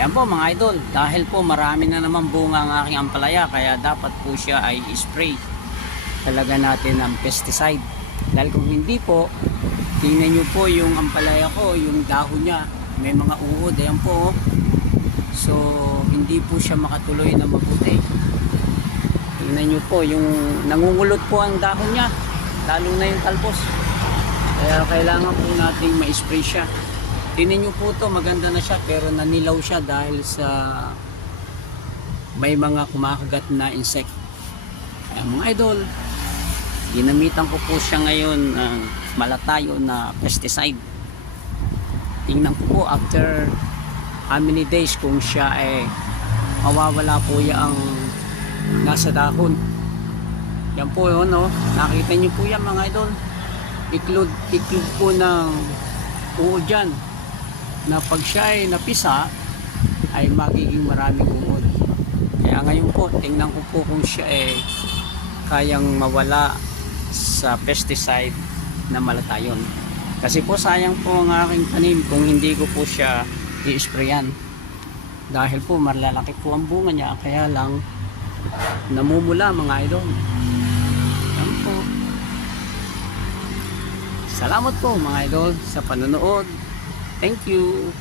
Ayan po mga idol, dahil po marami na naman bunga ang aking ampalaya, kaya dapat po siya ay spray talaga natin ng pesticide. Dahil kung hindi po, tingnan nyo po yung ampalaya ko, yung dahon niya may mga uod. Ayan po, oh. So hindi po siya makatuloy na mabuti. Tingnan nyo po, yung nangungulot po ang dahon niya, lalo na yung talbos. Kaya kailangan po nating ma-spray siya. Tingnan nyo po to, maganda na siya pero nanilaw siya dahil sa may mga kumakagat na insect. Kaya mga idol, ginamitan ko po siya ngayon ng malatayo na pesticide. Tingnan ko po after how many days kung siya ay mawawala po yung nasa dahon. Yan po yun, no? Nakita nyo po yan mga idol. Iklod po ng uod dyan, na pag siya ay napisa ay magiging maraming uod. Kaya ngayon po tingnan ko po kung siya ay kayang mawala sa pesticide na malatayon. Kasi po sayang po ang aking tanim kung hindi ko po siya i-sprayan. Dahil po malalaki po ang bunga niya, kaya lang namumula mga idol. Yan po. Salamat po mga idol sa panonood. Thank you.